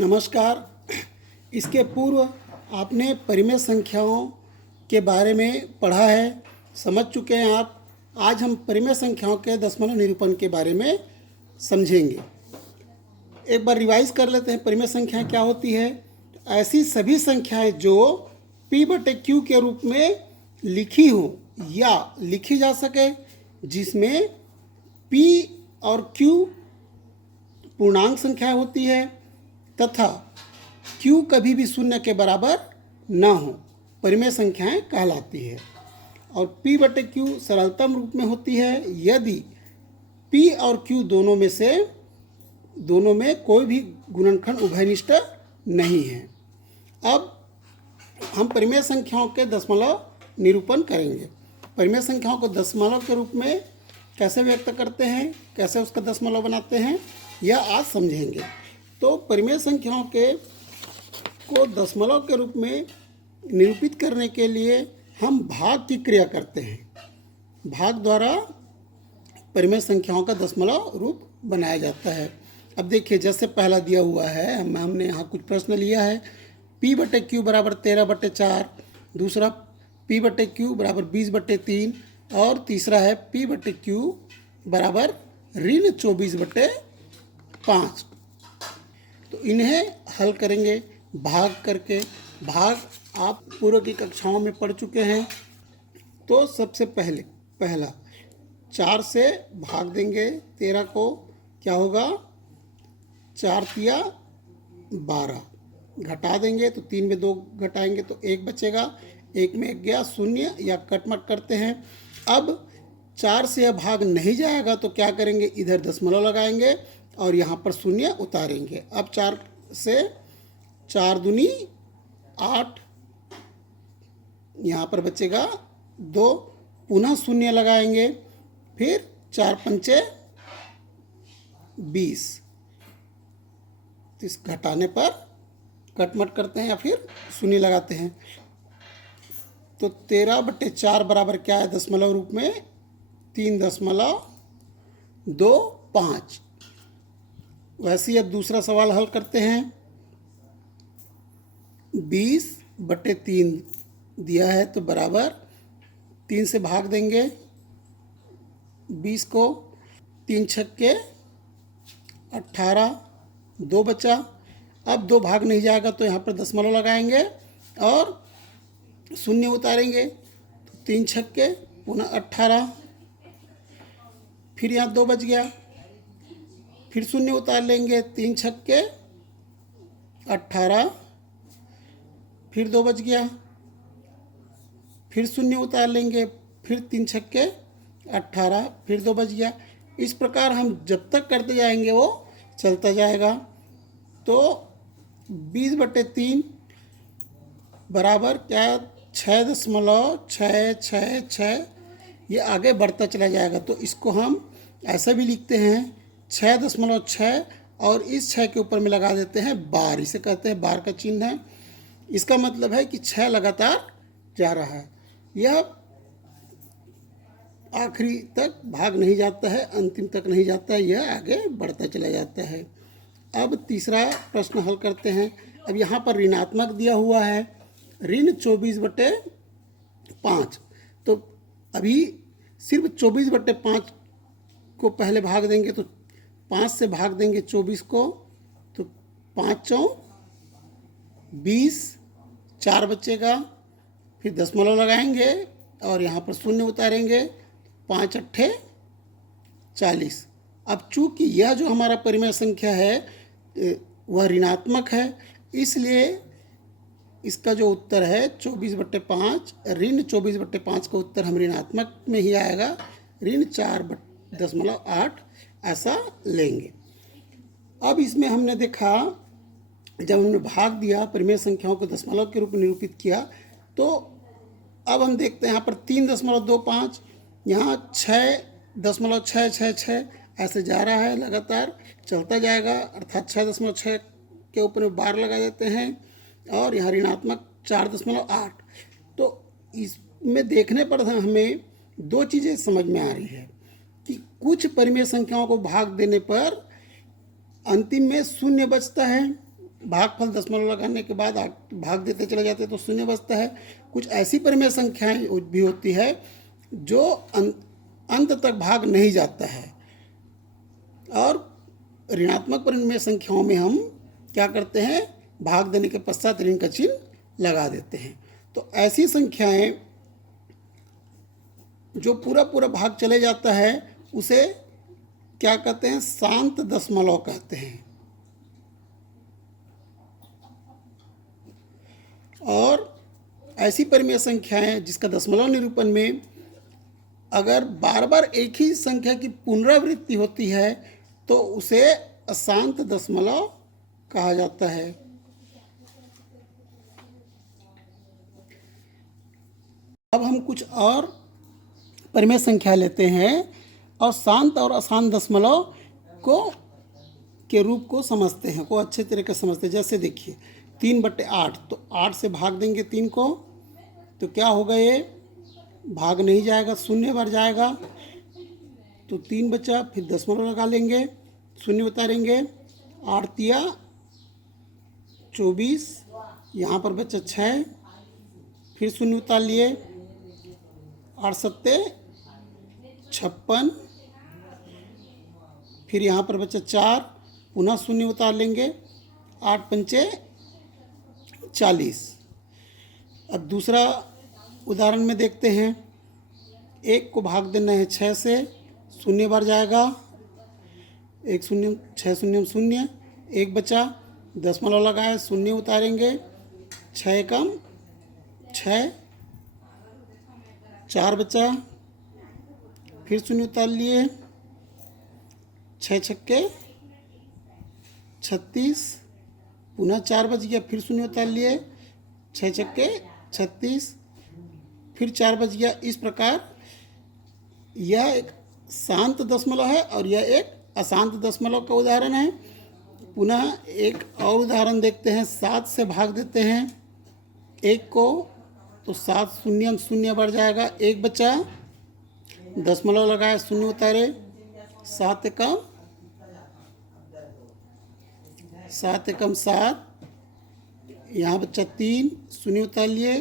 नमस्कार। इसके पूर्व आपने परिमेय संख्याओं के बारे में पढ़ा है, समझ चुके हैं आप। आज हम परिमेय संख्याओं के दशमलव निरूपण के बारे में समझेंगे। एक बार रिवाइज कर लेते हैं। परिमेय संख्याएं क्या होती है? ऐसी सभी संख्याएं जो P/Q के रूप में लिखी हो या लिखी जा सके, जिसमें P और Q पूर्णांक संख्या होती है तथा Q कभी भी शून्य के बराबर न हो, परिमेय संख्याएं कहलाती है। और P/Q सरलतम रूप में होती है यदि P और Q दोनों में कोई भी गुणनखंड उभयनिष्ठ नहीं है। अब हम परिमेय संख्याओं के दशमलव निरूपण करेंगे। परिमेय संख्याओं को दशमलव के रूप में कैसे व्यक्त करते हैं, कैसे उसका दशमलव बनाते हैं, यह आज समझेंगे। तो परिमेय संख्याओं को दशमलव के रूप में निरूपित करने के लिए हम भाग की क्रिया करते हैं। भाग द्वारा परिमेय संख्याओं का दशमलव रूप बनाया जाता है। अब देखिए, जैसे पहला दिया हुआ है, हमने यहाँ कुछ प्रश्न लिया है। P/Q बराबर 13/4, दूसरा P/Q बराबर 20/3 और तीसरा है P/Q बराबर ऋण 24/5। तो इन्हें हल करेंगे भाग करके। भाग आप पूर्व की कक्षाओं में पढ़ चुके हैं। तो सबसे पहला 4 से भाग देंगे 13 को, क्या होगा? 4 तिया 12, घटा देंगे तो 3 में 2 घटाएंगे तो 1 बचेगा, 1 में 1 गया, 0 या कटमट करते हैं। अब 4 से यह भाग नहीं जाएगा तो क्या करेंगे? इधर दशमलव लगाएंगे और यहाँ पर 0 उतारेंगे। अब 4 से 4 दूनी 8, यहाँ पर बचेगा 2, पुनः 0 लगाएंगे, फिर 4 पंचे 20, इस घटाने पर कटमट करते हैं या फिर 0 लगाते हैं। तो 13/4 बराबर क्या है दशमलव रूप में? 3.25। वैसे ही अब दूसरा सवाल हल करते हैं। 20/3 दिया है तो बराबर 3 से भाग देंगे 20 को, 3 छक्के 18, 2 बचा। अब 2 भाग नहीं जाएगा तो यहाँ पर दशमलव लगाएंगे और 0 उतारेंगे तो 3 छक्के पुनः 18, फिर यहाँ 2 बच गया, फिर 0 उतार लेंगे, 3 छक्के 18, फिर 2 बच गया, फिर 0 उतार लेंगे, फिर 3 छक्के 18, फिर 2 बच गया। इस प्रकार हम जब तक करते जाएंगे वो चलता जाएगा। तो 20/3 बराबर क्या? 6.666। ये आगे बढ़ता चला जाएगा तो इसको हम ऐसा भी लिखते हैं 6.6 और इस 6 के ऊपर में लगा देते हैं बार। इसे कहते हैं बार का चिन्ह है। इसका मतलब है कि 6 लगातार जा रहा है। यह आखिरी तक भाग नहीं जाता है, अंतिम तक नहीं जाता है, यह आगे बढ़ता चला जाता है। अब तीसरा प्रश्न हल करते हैं। अब यहाँ पर ऋणात्मक दिया हुआ है, ऋण 24/5। तो अभी सिर्फ 24/5 को पहले भाग देंगे तो 5 से भाग देंगे 24 को तो 5 20, 4 बचेगा, फिर दशमलव लगाएंगे और यहाँ पर 0 उतारेंगे, 5 अट्ठे 40। अब चूंकि यह जो हमारा परिमेय संख्या है वह ऋणात्मक है, इसलिए इसका जो उत्तर है 24/5, ऋण 24/5 का उत्तर हम ऋणात्मक में ही आएगा, ऋण 4.8 ऐसा लेंगे। अब इसमें हमने देखा, जब हमने भाग दिया, परिमेय संख्याओं को दशमलव के रूप में निरूपित किया, तो अब हम देखते हैं यहाँ पर 3.25, यहाँ 6.666 ऐसे जा रहा है, लगातार चलता जाएगा, अर्थात 6.6 के ऊपर में बार लगा देते हैं और यहाँ ऋणात्मक 4.8। तो इसमें देखने पर हमें 2 चीज़ें समझ में आ रही है कि कुछ परिमेय संख्याओं को भाग देने पर अंतिम में 0 बचता है भागफल दशमलव लगाने के बाद भाग देते चले जाते हैं तो शून्य बचता है। कुछ ऐसी परिमेय संख्याएं भी होती है जो अंत तक भाग नहीं जाता है, और ऋणात्मक परिमेय संख्याओं में हम क्या करते हैं, भाग देने के पश्चात ऋण का चिन्ह लगा देते हैं। तो ऐसी संख्याएं जो पूरा पूरा भाग चले जाता है उसे क्या कहते हैं, शांत दशमलव कहते हैं। और ऐसी परिमेय संख्याएं जिसका दशमलव निरूपण में अगर बार बार एक ही संख्या की पुनरावृत्ति होती है तो उसे अशांत दशमलव कहा जाता है। अब हम कुछ और परिमेय संख्या लेते हैं और शांत और अशांत दशमलव को के रूप को समझते हैं, को अच्छे तरीके से समझते हैं। जैसे देखिए 3/8, तो 8 से भाग देंगे 3 को तो क्या होगा, ये भाग नहीं जाएगा, शून्य बार जाएगा, तो 3 बचा, फिर दशमलव लगा लेंगे, शून्य उतारेंगे, 8 तिया 24, यहाँ पर बचा 6, फिर शून्य उतार लिए, 8 सत्ते 56, फिर यहाँ पर बचा 4, पुनः शून्य उतार लेंगे, 8 पंचे 40। अब दूसरा उदाहरण में देखते हैं। 1 को भाग देना है 6 से, शून्य बार जाएगा, 1 शून्य 6 शून्य शून्य, 1 बचा, दशमलव लगाए, शून्य उतारेंगे, 6 कम 6, 4 बचा, फिर शून्य उतार लिए, 6 छक्के 36, पुनः 4 बच गया, फिर शून्य उतार लिए, 6 छक्के 36, फिर 4 बच गया। इस प्रकार यह एक शांत दशमलव है और यह एक अशांत दशमलव का उदाहरण है। पुनः एक और उदाहरण देखते हैं। 7 से भाग देते हैं 1 को, तो 7 शून्य शून्य बढ़ जाएगा, 1 बचा, दशमलव लगाए, शून्य उतारे, 7 एकम 7, यहाँ बच्चा 3, शून्य उतार लिए,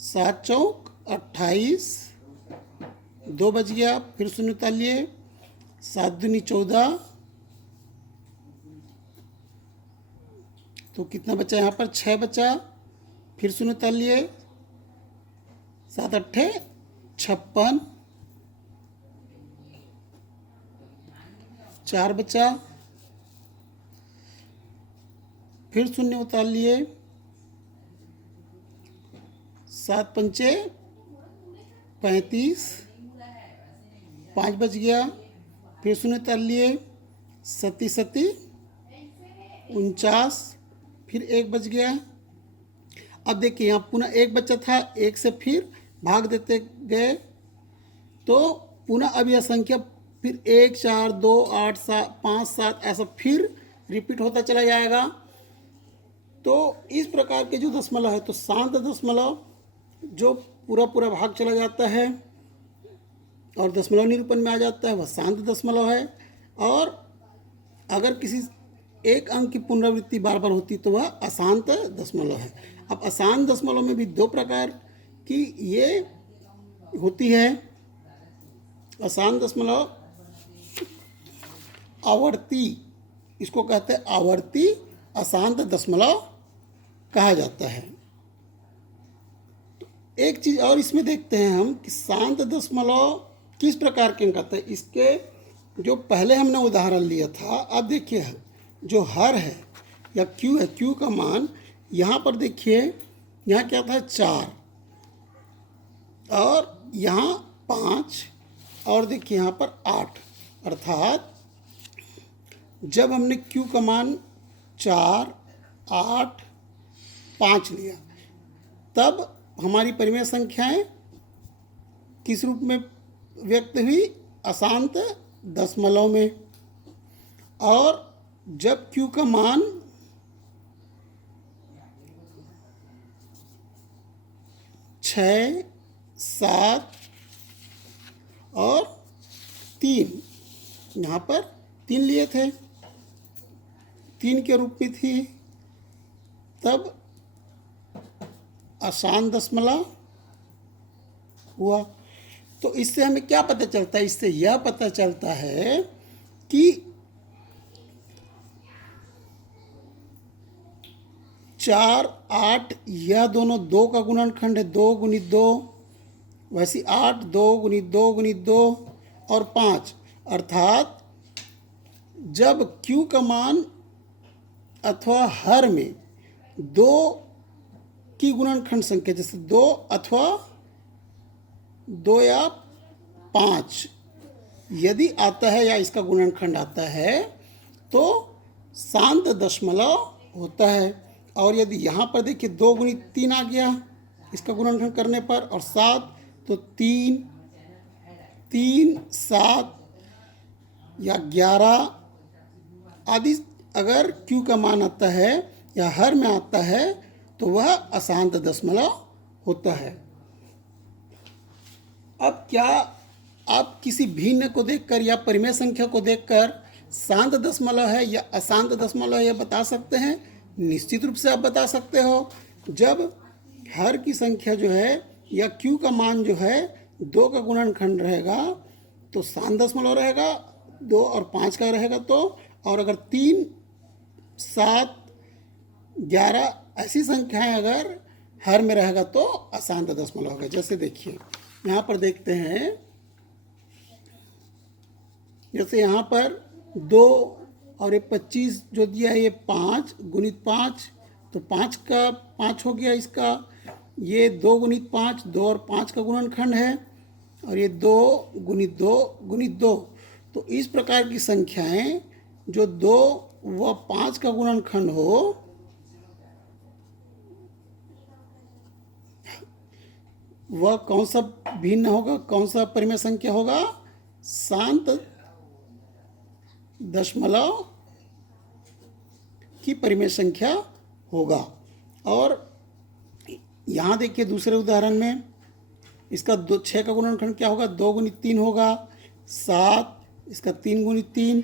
7 चौक 28, 2 बच गया, फिर शून्य उतार लिए, 7 दूनी 14, तो कितना बचा यहाँ पर, 6 बचा, फिर शून्य उतार लिए, 7 अट्ठे 56, 4 बचा, फिर शून्य उतार लिए, 7 पंचे 35, 5 बच गया, फिर शून्य उतार लिए, 37 सती 49, फिर 1 बच गया। अब देखिए यहाँ पुनः 1 बचा था, 1 से फिर भाग देते गए तो पुनः अब यह संख्या फिर 1 4 2 8 7 5 7 ऐसा फिर रिपीट होता चला जाएगा। तो इस प्रकार के जो दशमलव है, तो शांत दशमलव जो पूरा पूरा भाग चला जाता है और दशमलव निरूपण में आ जाता है, वह शांत दशमलव है। और अगर किसी एक अंक की पुनरावृत्ति बार बार होती तो वह अशांत दशमलव है। अब अशांत दशमलव में भी 2 प्रकार की ये होती है। अशांत दशमलव आवर्ती, इसको कहते हैं आवर्ती अशांत दशमलव कहा जाता है। तो एक चीज़ और इसमें देखते हैं हम कि शांत दशमलव किस प्रकार के अंक आते हैं। इसके जो पहले हमने उदाहरण लिया था, अब देखिए जो हर है या क्यू है, क्यू का मान यहाँ पर देखिए, यहाँ क्या था 4 और यहाँ 5 और देखिए यहाँ पर 8, अर्थात जब हमने क्यू का मान 4 8 5 लिया तब हमारी परिमेय संख्याएं किस रूप में व्यक्त हुई, अशांत दशमलव में। और जब क्यू का मान 6 7 और 3, यहाँ पर 3 लिए थे, 3 के रूप में थी, तब अशांत दशमलव हुआ। तो इससे हमें क्या पता चलता है? इससे यह पता चलता है कि 4, 8 यह दोनों 2 का गुणनखंड है, 2 गुणित 2, वैसे 8 2 गुणित 2 गुणित 2 और 5, अर्थात जब Q का मान अथवा हर में 2 की गुणनखंड संख्या, जैसे 2 अथवा 2 या 5 यदि आता है या इसका गुणनखंड आता है तो शांत दशमलव होता है। और यदि यहाँ पर देखिए 2 गुणित 3 आ गया इसका गुणनखंड करने पर, और 7, तो 3, 7 या 11 आदि अगर Q का मान आता है या हर में आता है तो वह अशांत दशमलव होता है। अब क्या आप किसी भिन्न को देखकर या परिमेय संख्या को देखकर शांत दशमलव है या अशांत दशमलव है यह बता सकते हैं? निश्चित रूप से आप बता सकते हो। जब हर की संख्या जो है या Q का मान जो है 2 का गुणनखंड रहेगा तो शांत दशमलव रहेगा, 2 और 5 का रहेगा तो, और अगर 3, 7, 11 ऐसी संख्याएं अगर हर में रहेगा तो अशांत दशमलव होगा। जैसे देखिए यहाँ पर देखते हैं, जैसे यहाँ पर 2 और ये 25 जो दिया है, ये 5 गुणित 5, तो 5 का 5 हो गया इसका। ये 2 गुणित 5, 2 और 5 का गुणनखंड है, और ये 2 गुणित 2 गुणित 2। तो इस प्रकार की संख्याएं जो 2 व 5 का गुणनखंड हो वह कौन सा भिन्न होगा, कौन सा परिमेय संख्या होगा? शांत दशमलव की परिमेय संख्या होगा। और यहाँ देखिए दूसरे उदाहरण में इसका 6 का गुणनखंड क्या होगा? 2 गुणित 3 होगा, 7 इसका 3 गुणित 3,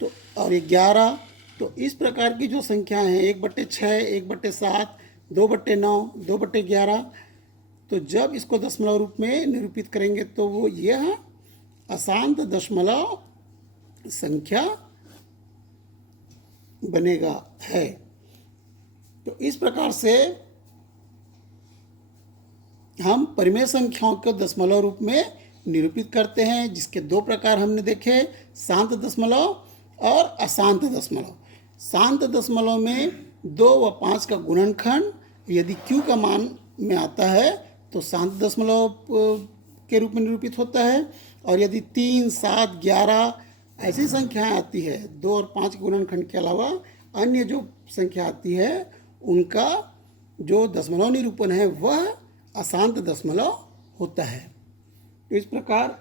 तो और ये 11। तो इस प्रकार की जो संख्याएं हैं 1/6, 1/7, 2/9, 2/11, तो जब इसको दशमलव रूप में निरूपित करेंगे तो वो यह अशांत दशमलव संख्या बनेगा है। तो इस प्रकार से हम परिमेय संख्याओं को दशमलव रूप में निरूपित करते हैं, जिसके 2 प्रकार हमने देखे, शांत दशमलव और अशांत दशमलव। शांत दशमलव में 2 व 5 का गुणनखंड यदि Q का मान में आता है तो शांत दशमलव के रूप में निरूपित होता है, और यदि 3, 7, 11 ऐसी संख्याएं आती है 2 और 5 के गुणनखंड के अलावा अन्य जो संख्या आती है उनका जो दशमलव निरूपण है वह अशांत दशमलव होता है। तो इस प्रकार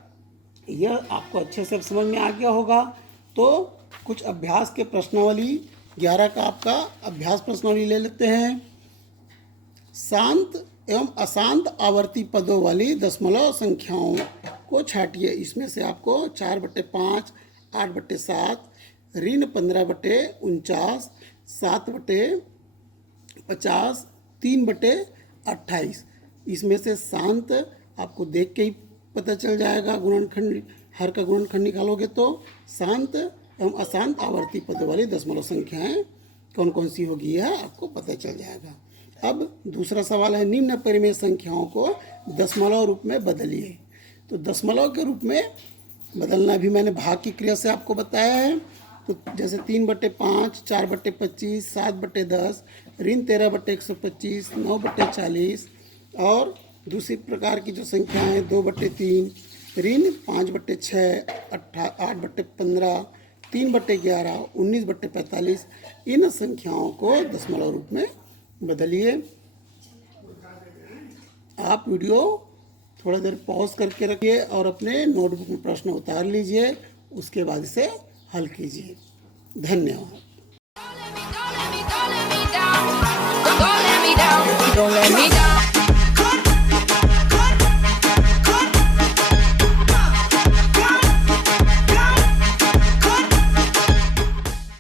यह आपको अच्छे से समझ में आ गया होगा। तो कुछ अभ्यास के प्रश्नावली 11 का आपका अभ्यास प्रश्नावली ले लेते हैं। शांत एवं अशांत आवर्ती पदों वाली दशमलव संख्याओं को छाटिए। इसमें से आपको 4/5, 8/7, ऋण 15/49, 7/50, 3/28, इसमें से शांत आपको देख के ही पता चल जाएगा। गुणनखंड हर का गुणनखंड निकालोगे तो शांत एवं अशांत आवर्ती पदों वाली दशमलव संख्याएं कौन कौन सी होगी यह आपको पता चल जाएगा। अब दूसरा सवाल है, निम्न परिमेय संख्याओं को दशमलव रूप में बदलिए। तो दशमलव के रूप में बदलना भी मैंने भाग की क्रिया से आपको बताया है। तो जैसे 3/5, 4/25, 7/10, ऋण 13/125, 9/40, और दूसरी प्रकार की जो संख्या है 2/3, ऋण 5/6, 8/15, 3/11, 19/45, इन संख्याओं को दशमलव रूप में बदलिए। आप वीडियो थोड़ा देर पॉज करके रखिए और अपने नोटबुक में प्रश्न उतार लीजिए, उसके बाद इसे हल कीजिए। धन्यवाद।